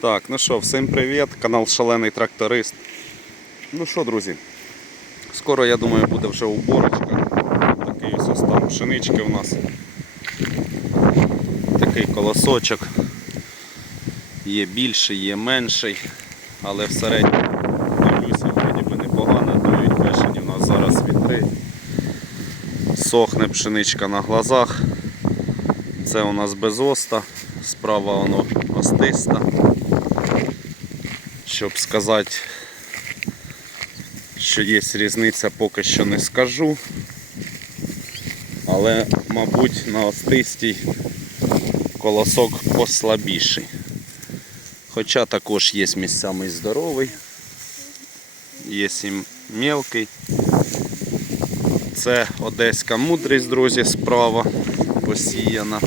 Так, ну що, всім привіт, канал Шалений Тракторист. Ну що, друзі, скоро, я думаю, буде вже уборочка. Такий ось пшенички у нас. Такий колосочок. Є більший, є менший, але в середньому дивлюся, вроді би непогано, дують бешені у нас зараз вітри. Сохне пшеничка на глазах. Це у нас без оста, справа воно остиста. Щоб сказати, що є різниця, поки що не скажу. Але, мабуть, на остистій колосок послабіший. Хоча також є місцями здоровий, є і мелкий. Це одеська мудрість, друзі, справа посіяна.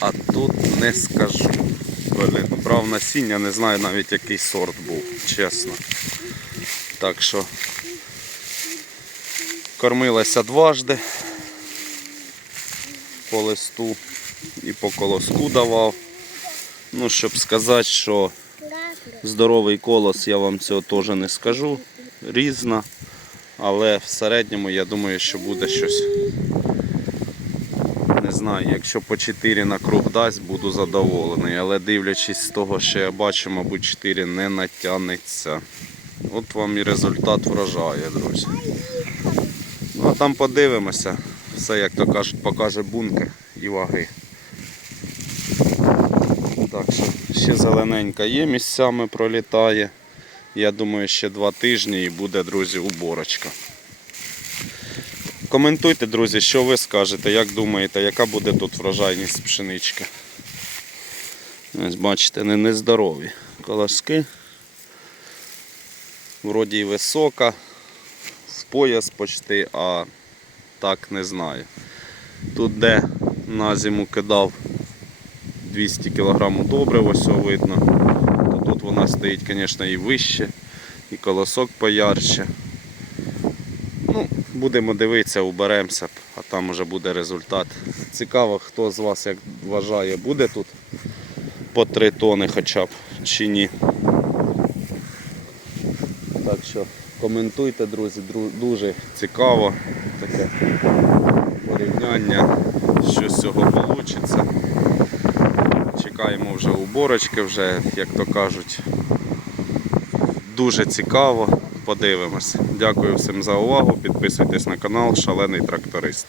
А тут не скажу. Блін, брав насіння, не знаю навіть який сорт був, чесно. Так що кормилася дважди по листу і по колоску давав. Ну, щоб сказати, що здоровий колос, я вам цього теж не скажу. Різна. Але в середньому я думаю, що буде щось. Знаю, якщо по 4 на круг дасть, буду задоволений. Але дивлячись з того, що я бачу, мабуть, 4 не натягнеться. От вам і результат вражає, друзі. Ну а там подивимося. Все, як то кажуть, покаже бункер і ваги. Так ще зелененька є, місцями пролітає. Я думаю, ще два тижні і буде, друзі, уборочка. Коментуйте, друзі, що ви скажете, як думаєте, яка буде тут врожайність пшенички. Ось бачите, не нездорові колоски. Вроді і висока, в пояс почти, а так не знаю. Тут де на зиму кидав 200 кг добрив, ось видно. То тут вона стоїть, звісно, і вище, і колосок поярче. Ну, будемо дивитися, уберемося, а там вже буде результат. Цікаво, хто з вас як вважає, буде тут по 3 тони хоча б чи ні. Так що коментуйте, друзі, дуже цікаво таке порівняння, що з цього вийде. Чекаємо вже уборочки, вже, як то кажуть, дуже цікаво. Подивимось. Дякую всім за увагу. Підписуйтесь на канал Шалений Тракторист.